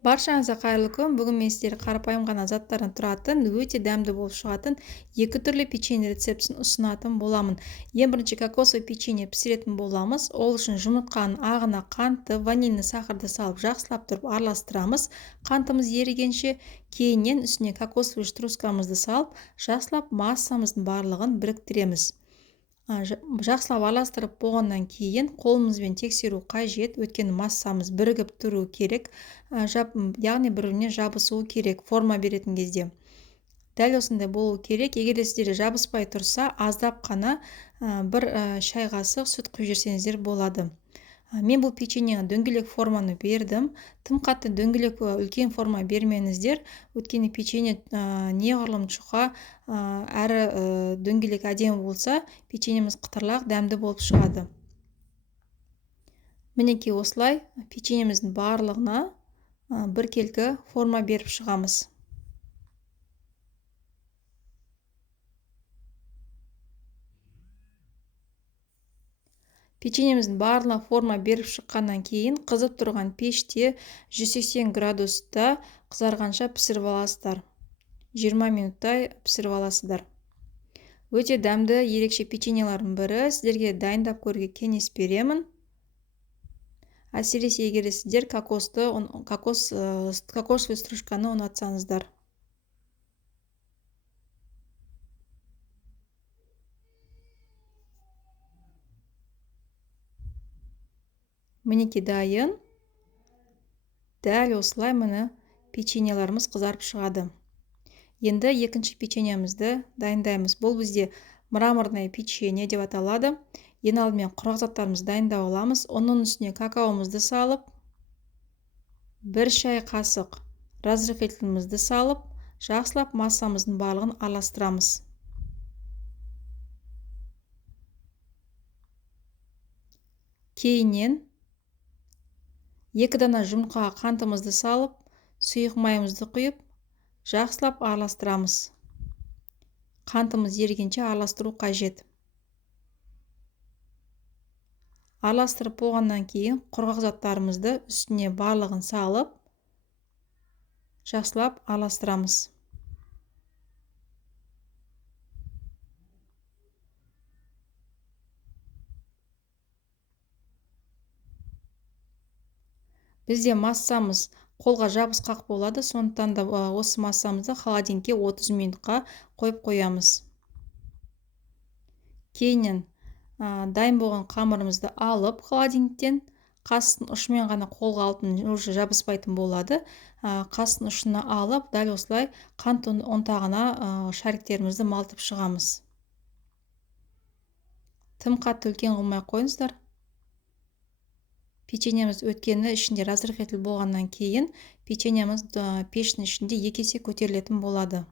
Баршаңызға қайырлы күн. Бүгін мен сіздерге қарапайым ғана заттардан тұратын, өте дәмді болып шығатын екі түрлі печенье рецептісін ұсынатын боламын. Ең бірінші кокосовый печенье пісіретін боламыз. Ол үшін жұмыртқаның ағына қантты, ванильный сахарды салып жақсылап тұрып араластырамыз. Қантымыз ерігенше, кейіннен үстіне кокосовый стружкамызды салып, жақсылап массамыздың барлығын біріктіреміз. Жақсылап араластырып болғаннан кейін қолымызбен тексеру қажет, өйткені массамыз бірігіп тұру керек, яғни бір-біріне жабысуы керек форма беретін кезде. Дәл осындай болу керек. Егер сіздерде жабыспай тұрса, аздап қана бір шай қасық сүт құйып жіберсеңіздер болады. Мен бұл печеньеге дөңгелек форманы бердім. Тым қатты дөңгелек үлкен форма бермеңіздер, өйткені печенье неғұрлым жұқа әрі дөңгелек әдемі болса, печеньеміз қытырлақ дәмді болып шығады. Мінекей осылай печеньеміздің барлығына біркелкі форма беріп шығамыз. Печеньеміздің барлығына форма беріп шыққаннан кейін қызып тұрған пеште 180 градуста қызарғанша пісіріп аласыздар. 20 минуттай пісіріп аласыздар. Өте дәмді ерекше печеньелардың бірі. Сіздерге дайындап көруге кеңес беремін. Әсіресе егер сіздер кокосовый стружканы ұнатсаңыздар. Мінекей дайын. Дәл осылай міне печеньеларымыз қызарып шығады. Енді екінші печеньемізді дайындаймыз. Бұл бізде мраморное печенье деп аталады. Ең алдымен құрғақ заттарымызды дайындап аламыз. Оның үстіне какаомызды салып, 1 шай қасық разрыхлителімізді салып, жақсылап массамыздың барлығын араластырамыз. Кейіннен 2 дана жұмыртқаға қантымызды салып, сұйық майымызды құйып, жақсылап араластырамыз. Қантымыз ерігенше араластыру қажет. Араластырып болғаннан кейін құрғақ заттарымызды үстіне барлығын салып, жақсылап араластырамыз. Бізде массамыз қолға жабысқақ болады, сондықтан да осы массамызды холодильникке 30 минутқа қойып қоямыз. Кейіннен дайын болған қамырымызды алып холодильниктен қастың ұшымен ғана қолға алып, уже жабыспайтын болады. Қастың ұшына алып, дәл осылай қант ұнтағына шариктерімізді малтып шығамыз. Тым қатты үлкен қылмай қойыңыздар. Печеньеміз өткені ішінде разрыхлитель болғаннан кейін печеньеміз пештің ішінде 2 есе көтерілетін болады.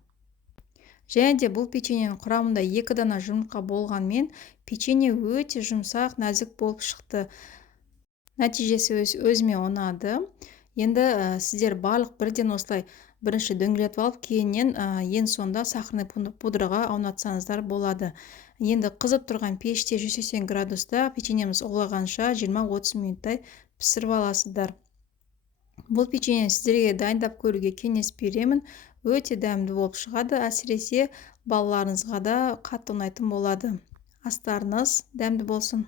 Және де бұл печеньенің құрамында 2 дана жұмыртқа болғанмен печенье өте жұмсақ, нәзік болып шықты. Нәтижесі өзіме ұнады. Енді сіздер барлық бірден осылай бірінші дөңгелетіп алып, кейіннен ең соңында сахарный пудраға аунатсаңыздар болады. Енді қызып тұрған пеште 180 градуста печеньеміз ұлғайғанша 20-30 минуттай пісіріп аласыздар. Бұл печеньені сіздерге дайындап көруге кеңес беремін. Өте дәмді болып шығады, әсіресе балаларыңызға да қатты ұнайтын болады. Астарыңыз дәмді болсын.